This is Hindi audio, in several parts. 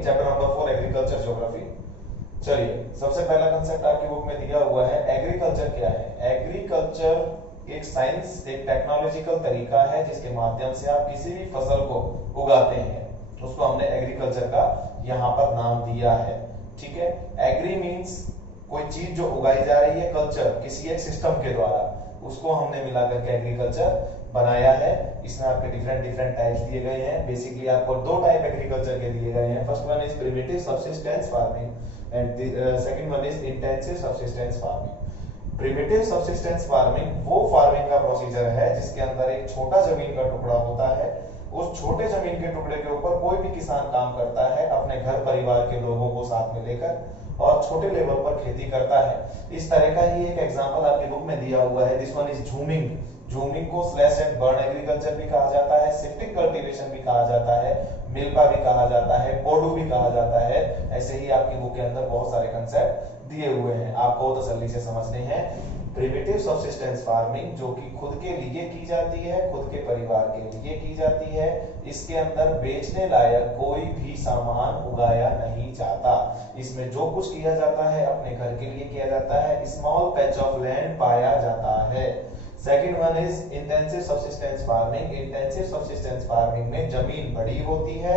Farming, chapter number 4 agriculture geography. चलिए, सबसे पहला कंसेप्ट आपकी बुक में दिया हुआ है एग्रीकल्चर क्या है। एग्रीकल्चर एक साइंस, एक टेक्नोलॉजिकल तरीका है जिसके माध्यम से आप किसी भी फसल को उगाते हैं, उसको हमने एग्रीकल्चर का यहाँ पर नाम दिया है। ठीक है, एग्री मीन्स कोई चीज जो उगाई जा रही है, कल्चर किसी एक सिस्टम के द्वारा, उसको हमने मिलाकर के एग्रीकल्चर बनाया है। इसमें आपके डिफरेंट डिफरेंट टाइप्स दिए गए हैं। बेसिकली आपको दो टाइप एग्रीकल्चर के दिए गए हैं। First one is primitive subsistence farming and second one is intensive subsistence farming. Primitive subsistence farming वो फार्मिंग का प्रोसीजर है जिसके अंदर एक छोटा जमीन का टुकड़ा होता है। उस छोटे जमीन के टुकड़े के ऊपर कोई भी किसान काम करता है अपने घर परिवार के लोगों को साथ में लेकर, और छोटे लेवल पर खेती करता है। इस तरह का ही एक एग्जांपल आपकी बुक में दिया हुआ है। दिस वन इज झूमिंग। झूमिंग को स्लैश एंड बर्न एग्रीकल्चर भी कहा जाता है, शिफ्टिंग कल्टीवेशन भी कहा जाता है, मिल्पा भी कहा जाता है, पोडू भी कहा जाता है। ऐसे ही आपकी बुक के अंदर बहुत सारे कंसेप्ट दिए हुए हैं, आपको तसल्ली से समझने हैं। प्रिमिटिव सब्सिस्टेंस फार्मिंग जो कि खुद के लिए की जाती है, खुद के परिवार के लिए की जाती है, इसके अंदर बेचने लायक कोई भी सामान उगाया नहीं जाता। इसमें जो कुछ किया जाता है अपने घर के लिए किया जाता है, स्मॉल पैच ऑफ लैंड पाया जाता है। Second one is intensive subsistence farming. Intensive subsistence farming में जमीन बड़ी होती है,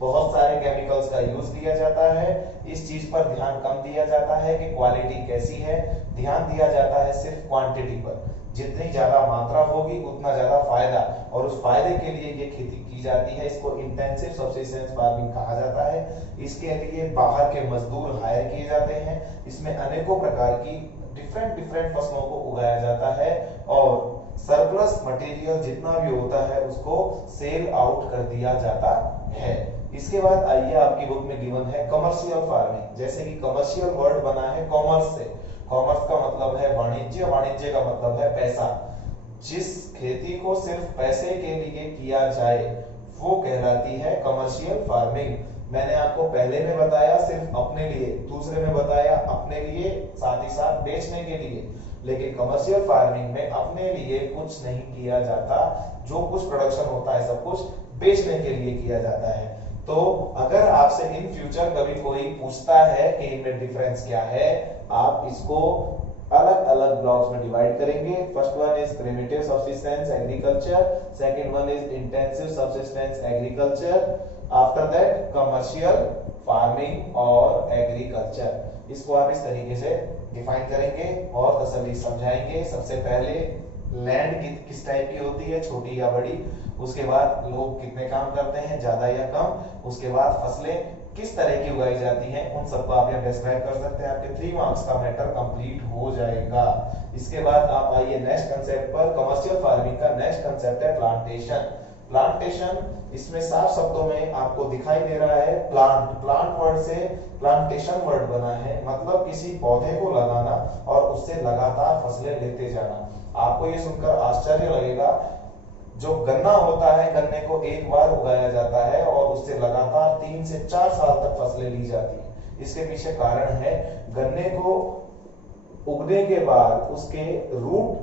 बहुत सारे केमिकल्स का यूज किया जाता है। इस चीज पर ध्यान कम दिया जाता है कि क्वालिटी कैसी है, ध्यान दिया जाता है सिर्फ क्वांटिटी पर। जितनी ज्यादा मात्रा होगी उतना ज्यादा फायदा, और उस फायदे के लिए ये खेती की जाती है। इसको इंटेंसिव सब्सिस्टेंस फार्मिंग कहा जाता है। इसके लिए बाहर के मजदूर हायर किए जाते हैं। इसमें अनेकों प्रकार की डिफरेंट डिफरेंट फसलों को उगाया जाता है, और सरप्लस मटेरियल जितना भी होता है उसको सेल आउट कर दिया जाता है। इसके बाद आइए, आपकी बुक में गिवन है कमर्शियल फार्मिंग। जैसे कि कमर्शियल वर्ड बना है कॉमर्स से। कॉमर्स का मतलब है वाणिज्य, वाणिज्य का मतलब है पैसा। जिस खेती को सिर्फ पैसे के लिए किया जाए वो कहलाती है कमर्शियल फार्मिंग। मैंने आपको पहले में बताया सिर्फ अपने लिए, दूसरे में बताया अपने लिए, साथ ही साथ बेचने के लिए। लेकिन कमर्शियल फार्मिंग में अपने लिए कुछ नहीं किया जाता, जो कुछ प्रोडक्शन होता है सब कुछ बेचने के लिए किया जाता है। तो अगर आपसे इन फ्यूचर कभी कोई पूछता है कि इनमें डिफरेंस क्या है, आप इसको अलग अलग ब्लॉक्स में डिवाइड करेंगे। First one is primitive subsistence agriculture, second one is intensive subsistence agriculture, after that commercial farming और एग्रीकल्चर। इसको आप इस तरीके से डिफाइन करेंगे और तसल्ली समझाएंगे। सबसे पहले लैंड किस टाइप की होती है, छोटी या बड़ी, उसके बाद लोग कितने काम करते हैं, ज्यादा या कम, उसके बाद फसलें किस तरह की उगाई जाती हैं, उन सबको आप यहाँ डिस्क्राइब कर सकते हैं। आपके 3 मार्क्स का मैटर कंप्लीट हो जाएगा। इसके बाद आप आइए नेक्स्ट कंसेप्ट पर। कमर्शियल फार्मिंग का नेक्स्ट कंसेप्ट है प्लांटेशन। प्लांटेशन, इसमें साफ शब्दों में आपको दिखाई दे रहा है प्लांट, प्लांट वर्ड से प्लांटेशन वर्ड बना है, मतलब किसी पौधे को लगाना और उससे लगातार फसलें लेते जाना। आपको ये सुनकर आश्चर्य लगेगा, जो गन्ना होता है, गन्ने को एक बार उगाया जाता है और उससे लगातार 3 से 4 साल तक फसलें ली जाती है। इसके पीछे कारण है, गन्ने को उगने के बाद उसके रूट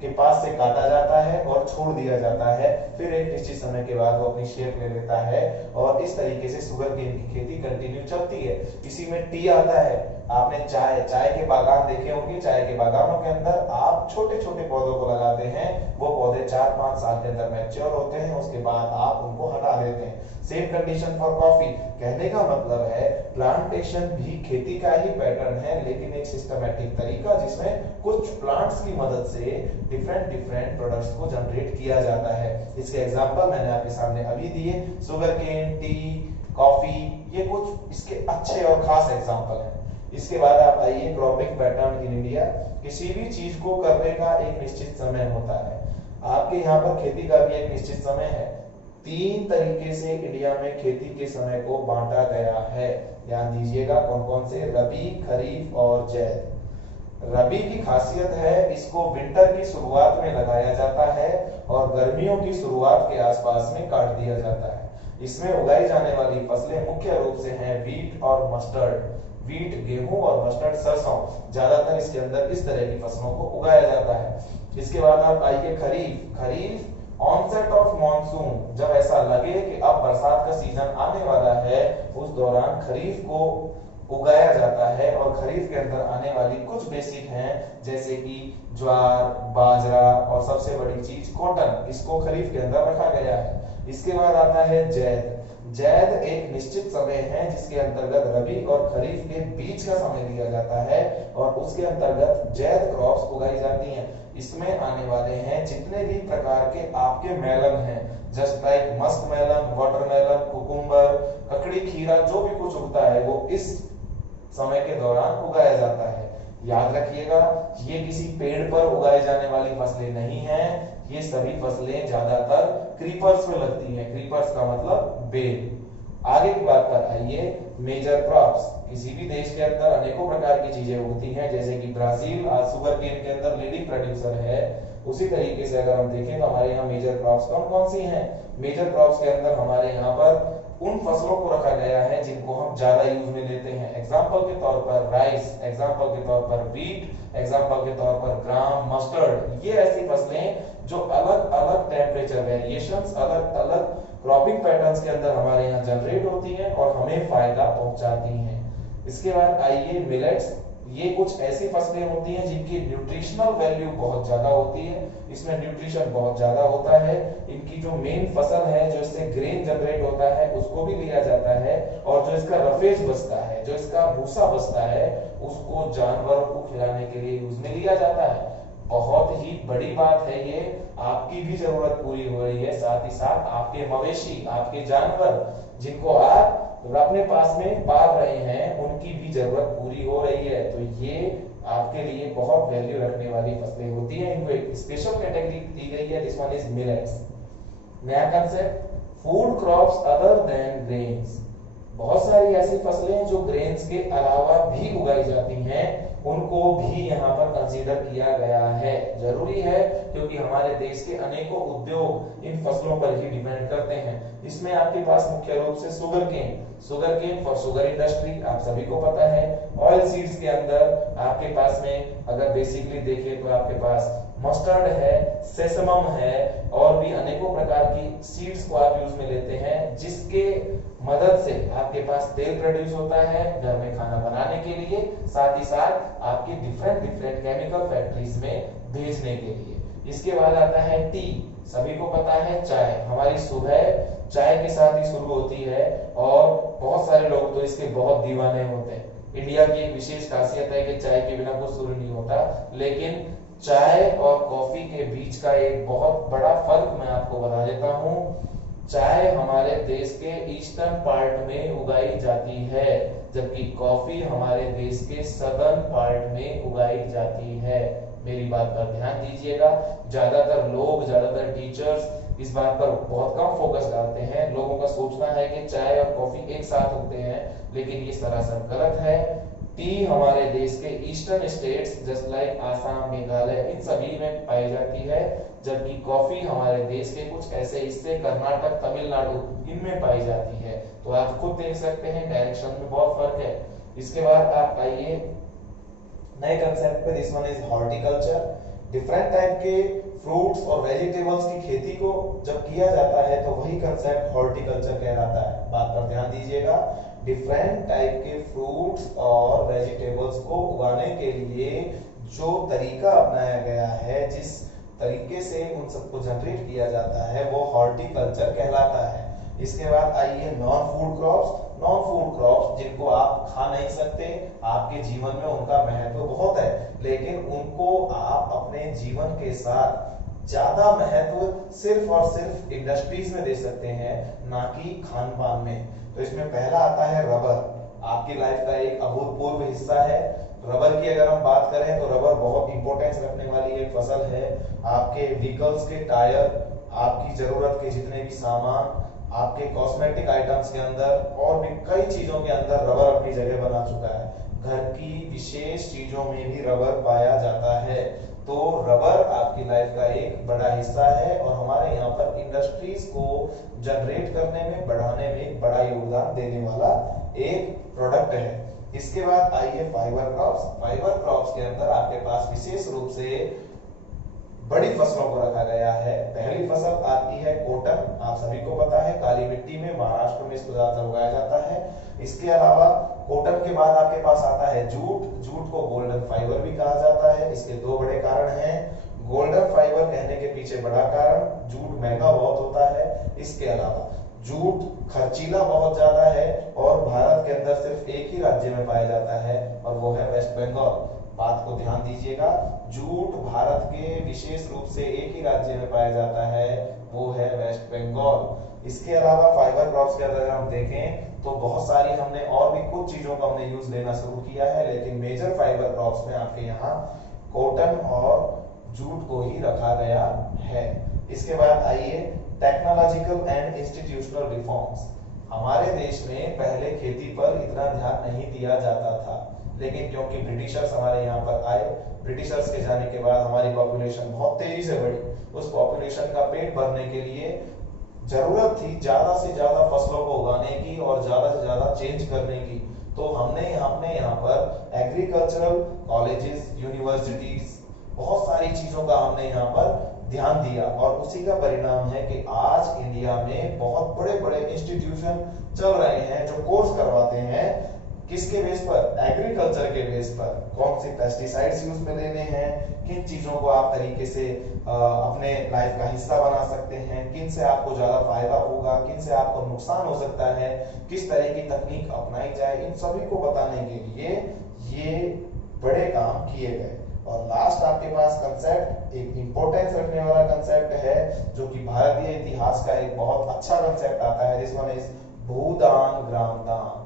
के पास से काटा जाता है और छोड़ दिया जाता है, फिर एक निश्चित समय के बाद वो अपनी शेप ले लेता है, और इस तरीके से शुगर केन की खेती कंटिन्यू चलती है। इसी में टी आता है। आपने चाय के बागान देखे होंगे। चाय के बागानों के अंदर आप छोटे छोटे पौधों को लगाते हैं, वो पौधे 4-5 साल के अंदर मैच्योर होते हैं, उसके बाद आप उनको हटा देते हैं। Same condition for coffee. कहने का मतलब है प्लांटेशन भी खेती का ही पैटर्न है, लेकिन एक सिस्टमैटिक तरीका जिसमें कुछ प्लांट्स की मदद से डिफरेंट डिफरेंट प्रोडक्ट्स को जनरेट किया जाता है। इसके एग्जांपल मैंने आपके सामने अभी दिए, शुगर केन, टी, कॉफी, ये कुछ इसके अच्छे और खास एग्जांपल हैं। इसके बाद आप आइए क्रॉपिंग पैटर्न इन इंडिया। किसी भी चीज को करने का एक निश्चित समय होता है। आपके यहाँ पर खेती का भी एक निश्चित समय है। 3 तरीके से इंडिया में खेती के समय को बांटा गया है। ध्यान दीजिएगा कौन कौन से, रबी, खरीफ और जैद। रबी की खासियत है, इसको विंटर की शुरुआत में लगाया जाता है और गर्मियों की शुरुआत के आसपास में काट दिया जाता है। इसमें उगाई जाने वाली फसलें मुख्य रूप से हैं वीट और मस्टर्ड। वीट गेहूं और मस्टर्ड सरसों, ज्यादातर इसके अंदर इस तरह की फसलों को उगाया जाता है। इसके बाद आप आइए खरीफ। खरीफ ऑनसेट ऑफ मॉनसून, जब ऐसा लगे कि अब बरसात का सीजन आने वाला है, उस दौरान खरीफ को उगाया जाता है। और खरीफ के अंदर आने वाली कुछ बेसिक हैं जैसे कि ज्वार, बाजरा और सबसे बड़ी चीज कॉटन, इसको खरीफ के अंदर रखा गया है। इसके बाद आता है जैद। जैद एक निश्चित समय है जिसके अंतर्गत रबी और खरीफ के बीच का समय लिया जाता है और उसके अंतर्गत जैद क्रॉप्स उगाई जाती हैं। इसमें आने वाले हैं जितने भी प्रकार के आपके मेलन हैं, just like musk melon, watermelon, cucumber, ककड़ी, खीरा, जो भी कुछ उगता है वो इस समय के दौरान उगाया जाता है। याद रखिएगा, ये किसी पेड़ पर उगाए जाने वाली फसलें नहीं हैं, ये सभी फसलें ज्यादातर क्रीपर्स में लगती हैं। क्रीपर्स का मतलब बेल। आगे की बात पर आइए, मेजर क्रॉप्स। किसी भी देश के अंदर अनेकों प्रकार की चीजें उगती हैं, जैसे कि ब्राजील आज शुगर केन के अंदर लीडिंग प्रोड्यूसर है। उसी तरीके से अगर हम देखें तो हमारे यहाँ मेजर क्रॉप्स कौन कौन सी हैं? मेजर क्रॉप्स के अंदर हमारे यहाँ पर उन फसलों को रखा गया है जिनको हम ज्यादा यूज में लेते हैं। एग्जाम्पल के तौर पर राइस, एग्जाम्पल के तौर पर व्हीट, एग्जाम्पल के तौर पर ग्राम, मस्टर्ड। ये ऐसी फसलें जो अलग अलग टेम्परेचर वेरिएशंस, अलग अलग क्रॉपिंग पैटर्न्स के अंदर हमारे यहाँ जनरेट होती हैं और हमें फायदा पहुंचाती हैं। इसके बाद आइए मिलेट्स। ये कुछ ऐसी फसलें होती हैं जिनकी न्यूट्रिशनल वैल्यू बहुत ज्यादा होती है, इसमें न्यूट्रिशन बहुत ज्यादा होता है। इनकी जो मेन फसल है, जो इससे ग्रेन जनरेट होता है, उसको भी लिया जाता है और जो इसका रफेज बचता है, जो इसका भूसा बचता है, उसको जानवरों को खिलाने के लिए यूज में लिया जाता है। बहुत ही बड़ी बात है ये, आपकी भी जरूरत पूरी हो रही है, साथ ही साथ आपके मवेशी, आपके जानवर जिनको आप अपने पास में पाल रहे हैं, उनकी भी जरूरत पूरी हो रही है। तो ये आपके लिए बहुत वैल्यू रखने वाली फसलें होती हैं। इनको एक स्पेशल कैटेगरी दी गई है, दिस वन इज मिलेट्स। नया concept, food crops other than grains. बहुत सारी ऐसी फसलें जो ग्रेन्स के अलावा भी उगाई जाती हैं, उनको भी यहाँ पर कंसीडर किया गया है। जरूरी है क्योंकि हमारे देश के अनेकों उद्योग इन फसलों पर ही डिपेंड करते हैं। इसमें आपके पास मुख्य रूप से sugarcane for sugar industry, आप सभी को पता है। ऑयल सीड्स के अंदर आपके पास में अगर बेसिकली देखें तो आपके पास मस्टर्ड है, सेसमम है और भी अनेकों प्रकार की सीड्स को आप यूज में लेते हैं, जिसके मदद से आपके पास तेल प्रोड्यूस होता है घर में खाना बनाने के लिए, साथ ही साथ आपकी डिफरेंट केमिकल फैक्ट्रीज में भेजने के लिए। इसके बाद आता है टी। सभी को पता है चाय, हमारी सुबह चाय के साथ ही शुरू होती है और बहुत सारे लोग तो इसके बहुत दीवाने होते हैं। इंडिया की एक विशेष खासियत है कि चाय के बिना कुछ शुरू नहीं होता, लेकिन चाय और कॉफी के बीच का एक बहुत बड़ा फर्क मैं आपको बता देता हूँ। चाय हमारे देश के ईस्टर्न पार्ट में उगाई जाती है, जबकि कॉफी हमारे देश के सदर्न पार्ट में उगाई जाती है। मेरी बात पर ध्यान दीजिएगा। ज्यादातर टीचर्स इस बात पर बहुत कम फोकस डालते हैं। लोगों का सोचना है कि चाय और कॉफी एक साथ उगते हैं, लेकिन ये सरासर गलत है। टी हमारे देश के eastern states just like Assam, Meghalaya, इन सभी में पाई जाती है, जबकि कॉफी हमारे देश के कुछ ऐसे हिस्से कर्नाटक, तमिलनाडु, इनमें पाई जाती है। तो आप खुद देख सकते हैं डायरेक्शन में बहुत फर्क है। इसके बाद आप आइए नए कंसेप्ट पे, this one is horticulture. Different type के फ्रूट्स और वेजिटेबल्स की खेती को जब किया जाता है तो वही कंसेप्ट हॉर्टिकल्चर कहलाता है। बात पर ध्यान दीजिएगा। डिफरेंट टाइप के फ्रूट्स और वेजिटेबल्स को उगाने के लिए जो तरीका अपनाया गया है, जिस तरीके से उन सबको जनरेट किया जाता है, वो हॉर्टिकल्चर कहलाता है। इसके बाद आइए non food crops. Non food crops जिनको आप खा नहीं सकते, आपके जीवन में उनका महत्व बहुत है, लेकिन उनको आप अपने जीवन के साथ ज्यादा महत्व सिर्फ और सिर्फ इंडस्ट्रीज में दे सकते हैं, ना कि खान पान में। तो इसमें पहला आता है रबर। आपकी लाइफ का एक अभूतपूर्व हिस्सा है। रबर की अगर हम बात करें तो रबर बहुत इंपॉर्टेंस रखने वाली एक फसल है। आपके व्हीकल्स के टायर, आपकी जरूरत के जितने भी सामान, आपके कॉस्मेटिक आइटम्स के अंदर और भी कई चीजों के अंदर रबर अपनी जगह बना चुका है। घर की विशेष चीजों में भी रबर पाया जाता है। तो रबर आपकी लाइफ का एक बड़ा हिस्सा है और हमारे यहाँ पर इंडस्ट्रीज को जनरेट करने में, बढ़ाने में एक बड़ा योगदान देने वाला एक प्रोडक्ट है। इसके बाद आइए फाइबर क्रॉप्स। फाइबर क्रॉप्स के अंदर आपके पास विशेष रूप से बड़ी फसलों को रखा गया है। पहली फसल आती है कॉटन, आप सभी को पता है काली मिट्टी में महाराष्ट्र में इसको ज्यादातर उगाया जाता है। इसके अलावा कॉटन के बाद आपके पास आता है जूट। जूट को गोल्डन फाइबर भी कहा जाता है। इसके दो बड़े कारण हैं। गोल्डन फाइबर कहने के पीछे बड़ा कारण, जूट महंगा बहुत होता है। इसके अलावा जूट खर्चीला बहुत ज्यादा है और भारत के अंदर सिर्फ एक ही राज्य में पाया जाता है और वो है वेस्ट बंगाल। बात को ध्यान दीजिएगा, जूट भारत के विशेष रूप से एक ही राज्य में पाया जाता है, वो है वेस्ट बंगाल। इसके अलावा फाइबर क्रॉप्स के अगर हम देखें तो बहुत सारी हमने और भी कुछ चीजों का हमने यूज लेना शुरू किया है, लेकिन मेजर फाइबर क्रॉप्स में आपके यहाँ कॉटन और जूट को ही रखा गया है। इसके बाद आइए टेक्नोलॉजिकल एंड इंस्टीट्यूशनल रिफॉर्म्स। हमारे देश में पहले खेती पर इतना ध्यान नहीं दिया जाता था, लेकिन क्योंकि ब्रिटिशर्स हमारे यहाँ पर आए, ब्रिटिशर्स के जाने के बाद हमारी पॉपुलेशन बहुत तेजी से बढ़ी। उस पॉपुलेशन का पेट भरने के लिए जरूरत थी ज्यादा से ज्यादा फसलों को उगाने की और ज्यादा से ज्यादा चेंज करने की। तो हमने यहाँ पर एग्रीकल्चरल कॉलेजेस, यूनिवर्सिटीज, बहुत सारी चीजों का हमने यहाँ पर ध्यान दिया और उसी का परिणाम है कि आज इंडिया में बहुत बड़े बड़े इंस्टीट्यूशन चल रहे हैं जो कोर्स करवाते हैं। किसके बेस पर? एग्रीकल्चर के बेस पर। कौन से पेस्टिसाइड्स यूज में लेने हैं, किन चीजों को आप तरीके से अपने लाइफ का हिस्सा बना सकते हैं, किन से आपको ज्यादा फायदा होगा, किन से आपको नुकसान हो सकता है, किस तरह की तकनीक अपनाई जाए, इन सभी को बताने के लिए ये बड़े काम किए गए। और लास्ट आपके पास कंसेप्ट, एक इंपॉर्टेंस रखने वाला कंसेप्ट है जो कि भारतीय इतिहास का एक बहुत अच्छा कंसेप्ट आता है। दिस वन इज भूदान ग्रामदान।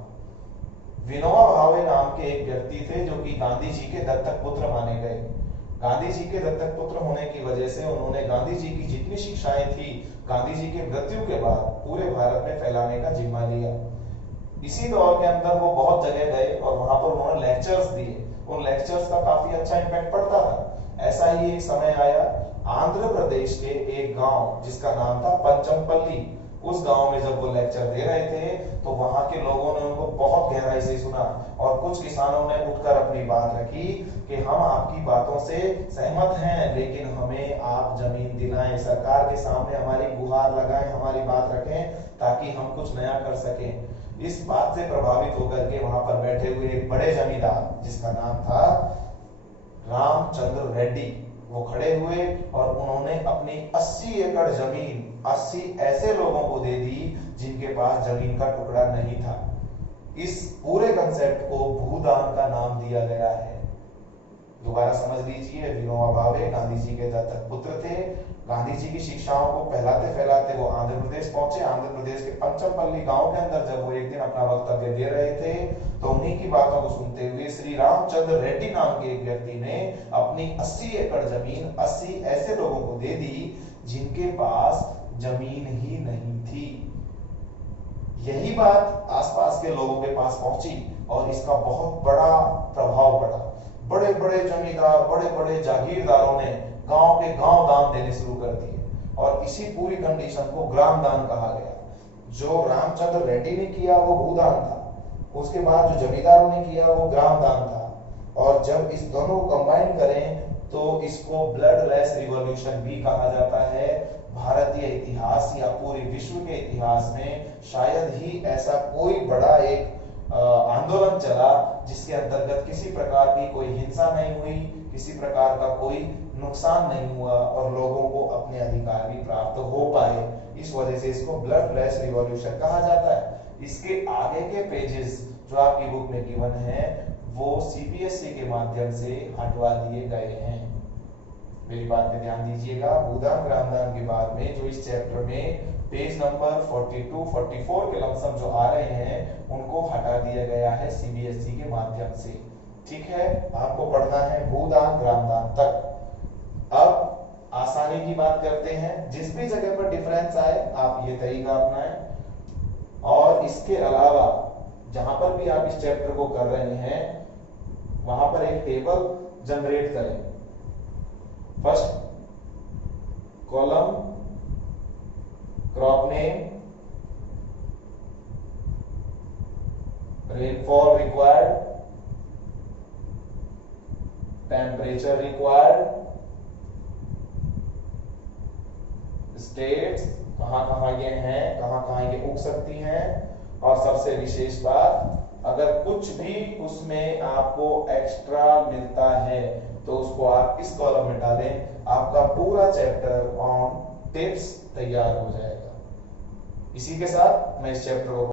विनोबा भावे नाम के एक व्यक्ति थे जो कि गांधी जी के दत्तक पुत्र माने गए। गांधी जी के दत्तक पुत्र होने की वजह से उन्होंने गांधी जी की जितनी शिक्षाएं थी गांधी जी के मृत्यु के बाद पूरे भारत में फैलाने का जिम्मा लिया। इसी दौर के अंदर वो बहुत जगह गए और वहां पर उन्होंने लेक्चर्स दिए। उन लेक्चर्स का काफी अच्छा इम्पैक्ट पड़ता था। ऐसा ही एक समय आया, आंध्र प्रदेश के एक गांव जिसका नाम था पंचमपल्ली, उस गांव में जब वो लेक्चर दे रहे थे तो वहां के लोगों ने उनको बहुत गहराई से सुना और कुछ किसानों ने उठकर अपनी बात रखी कि हम आपकी बातों से सहमत हैं, लेकिन हमें आप जमीन दिलाएं, सरकार के सामने हमारी गुहार लगाएं, हमारी बात रखें ताकि हम कुछ नया कर सकें। इस बात से प्रभावित होकर के वहां पर बैठे हुए एक बड़े जमींदार जिसका नाम था रामचंद्र रेड्डी, वो खड़े हुए और उन्होंने अपनी 80 एकड़ जमीन 80 ऐसे लोगों को दे दी जिनके पास जमीन का टुकड़ा नहीं था। इस पूरे कंसेप्ट को भूदान का नाम दिया गया है। दोबारा समझ लीजिए, विनोबा भावे गांधी जी के दत्तक पुत्र थे। गांधी जी की शिक्षाओं को फैलाते फैलाते वो आंध्र प्रदेश पहुंचे। आंध्र प्रदेश के पंचमपल्ली गांव के अंदर जब वो एक दिन अपना वक्तव्य दे रहे थे तो उन्हीं की बातों को सुनते हुए श्री रामचंद्र रेड्डी नाम के एक व्यक्ति ने अपनी 80 एकड़ जमीन 80 ऐसे लोगों को दे दी जिनके पास जमीन ही नहीं थी। यही बात आसपास के लोगों के पास पहुंची और इसका बहुत बड़ा प्रभाव पड़ा। बड़े बड़े जमींदार, बड़े बड़े जागीरदारों ने गांव के गांव दान देने शुरू कर दिए और इसी पूरी कंडीशन को ग्राम दान कहा गया। जो रामचंद्र रेड्डी ने किया वो भूदान था, उसके बाद जो जमींदारों ने किया वो ग्राम दान था, और जब इस दोनों को कंबाइन करें तो इसको ब्लड लेस रिवॉल्यूशन भी कहा जाता है। भारतीय इतिहास या पूरे विश्व के इतिहास में शायद ही ऐसा कोई बड़ा एक आंदोलन चला जिसके अंतर्गत किसी प्रकार की कोई हिंसा नहीं हुई, किसी प्रकार का कोई नुकसान नहीं हुआ और लोगों को अपने अधिकार भी प्राप्त हो पाए। इस वजह से इसको ब्लड लेस रिवॉल्यूशन कहा जाता है। इसके आगे के पेजेस जो आपकी बुक में गिवन है वो सीबीएसई के माध्यम से हटवा दिए गए हैं। मेरी बात पे ध्यान दीजिएगा। भूदान ग्रामदान के बाद में जो इस चैप्टर में पेज नंबर 42, 44 के लमसम जो आ रहे हैं उनको हटा दिया गया है सीबीएसई के माध्यम से। ठीक है, आपको पढ़ना है भूदान ग्रामदान तक। अब आसानी की बात करते हैं। जिस भी जगह पर डिफरेंस आए आप ये तरीका अपनाएं और इसके अलावा जहां पर भी आप इस चैप्टर को कर रहे हैं वहां पर एक टेबल जनरेट करें। First column crop name, rainfall required, temperature required, states कहाँ कहाँ ये हैं, कहाँ कहाँ ये उग सकती हैं, और सबसे विशेष बात, अगर कुछ भी उसमें आपको एक्स्ट्रा मिलता है तो उसको आप इस कॉलम में डालें, आपका पूरा चैप्टर ऑन टिप्स तैयार हो जाएगा। इसी के साथ मैं इस चैप्टर को